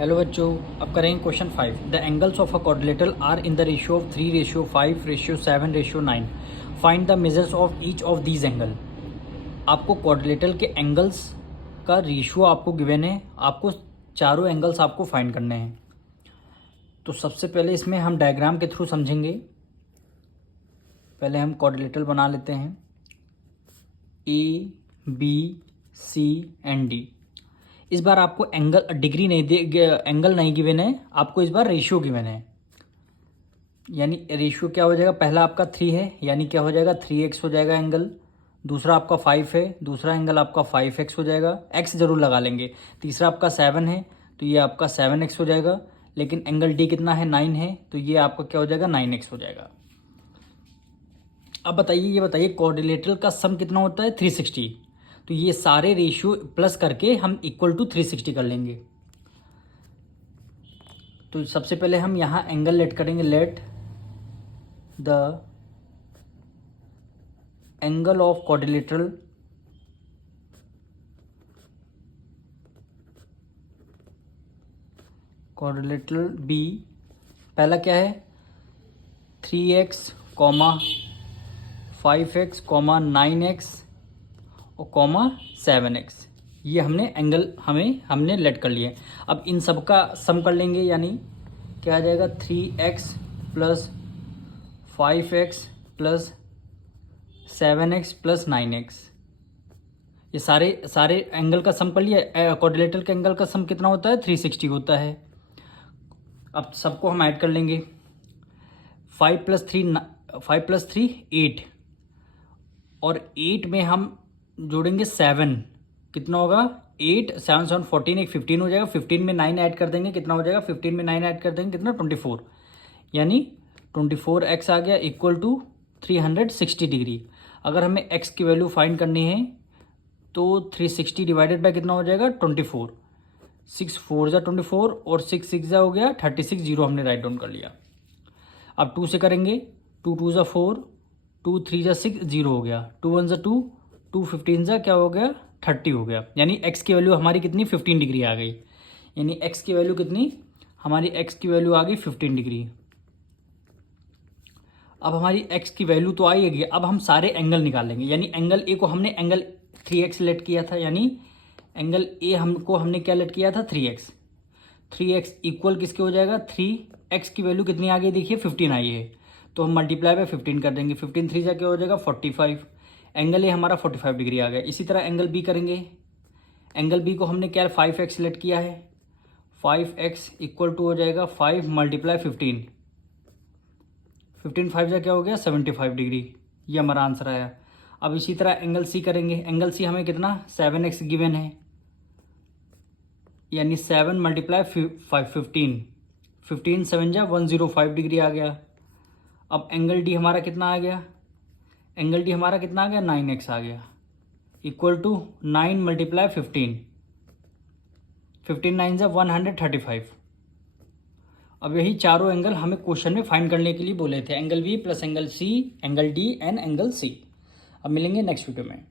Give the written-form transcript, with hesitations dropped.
Hello बच्चों, अब करेंगे question 5। The angles of a quadrilateral are in the ratio of 3:5:7:9। Find the measures of each of these angle. आपको quadrilateral के angles का ratio आपको given है, आपको चारों एंगल्स आपको फाइंड करने हैं। तो सबसे पहले इसमें हम डायग्राम के थ्रू समझेंगे। पहले हम क्वाड्रिलेटरल बना लेते हैं, ABCD। इस बार आपको एंगल डिग्री नहीं दे, एंगल नहीं गिवन है, आपको इस बार रेशियो गिवन है। यानी रेशियो क्या हो जाएगा, पहला आपका 3 है, यानी क्या हो जाएगा 3x हो जाएगा एंगल। दूसरा आपका 5 है, दूसरा एंगल आपका 5x हो जाएगा, x जरूर लगा लेंगे। तीसरा आपका 7 है, तो ये आपका 7x हो जाएगा। लेकिन एंगल D कितना है, 9 है, तो ये आपका क्या हो जाएगा 9x हो जाएगा। अब बताइए, ये बताइए क्वाड्रिलेटरल का सम कितना होता है 360। तो ये सारे रेशियो प्लस करके हम इक्वल टू 360 कर लेंगे। तो सबसे पहले हम यहाँ एंगल लेट करेंगे। Let the angle of quadrilateral B, पहला क्या है 3x, 5x, 9x और 7x। ये हमने एंगल हमने लेट कर लिए। अब इन सब का सम कर लेंगे, यानी क्या आ जाएगा 3x plus 5x plus 7x plus 9x। ये सारे एंगल का सम कर लिया। क्वाड्रिलेटरल के एंगल का सम कितना होता है 360 होता है। अब सबको हम ऐड कर लेंगे। 5 प्लस 3 8, और 8 में हम जोड़ेंगे 7, कितना होगा 8, 7 7 14, एक 15 हो जाएगा। 15 में 9 ऐड कर देंगे, कितना हो जाएगा 15 में 9 ऐड कर देंगे कितना 24, यानी 24x आ गया इक्वल टू 360 डिग्री। अगर हमें x की वैल्यू फाइंड करनी है तो 360 डिवाइडेड बाय कितना हो जाएगा 24। 6 4 जा 24 और 6 6 जा हो गया 36, जीरो हमने राइट डाउन कर लिया। अब 2 से करेंगे, 2 2 जा 4, 2 3 जा 6, जीरो हो गया। 2 1 जा 2, 2 15 जा क्या हो गया 30 हो गया। यानी x की वैल्यू हमारी कितनी 15 डिग्री आ गई। यानी x की वैल्यू कितनी, हमारी x की वैल्यू आ गई 15 डिग्री। अब हमारी x की वैल्यू तो आई है, अब हम सारे एंगल निकालेंगे। यानी एंगल A को हमने एंगल 3x लेट किया था, यानी एंगल A हमने क्या लेट किया था 3x। 3x इक्वल किसके हो जाएगा 3x की वैल्यू कितनी आ गई देखिए 15 आई है, तो हम मल्टीप्लाई बाय 15 कर देंगे। 15 3 जा क्या हो जाएगा 45। एंगल ए हमारा 45 डिग्री आ गया। इसी तरह एंगल बी करेंगे। एंगल बी को हमने क्या 5x लेट किया है, 5x इक्वल टू हो जाएगा 5 मल्टीप्लाई 15, 15 5 जा क्या हो गया 75 डिग्री। ये हमारा आंसर आया। अब इसी तरह एंगल सी करेंगे। एंगल सी हमें कितना 7x गिवन है, यानी 7 मल्टीप्लाई 15, 15 7 जा 105 डिग्री आ गया। अब एंगल डी हमारा कितना आ गया, एंगल डी हमारा कितना आ गया 9x आ गया, इक्वल टू 9 मल्टीप्लाई 15, 15 9 जा 135। अब यही चारों एंगल हमें क्वेश्चन में फाइंड करने के लिए बोले थे, angle B plus angle C, angle D and angle C. अब मिलेंगे नेक्स्ट वीडियो में।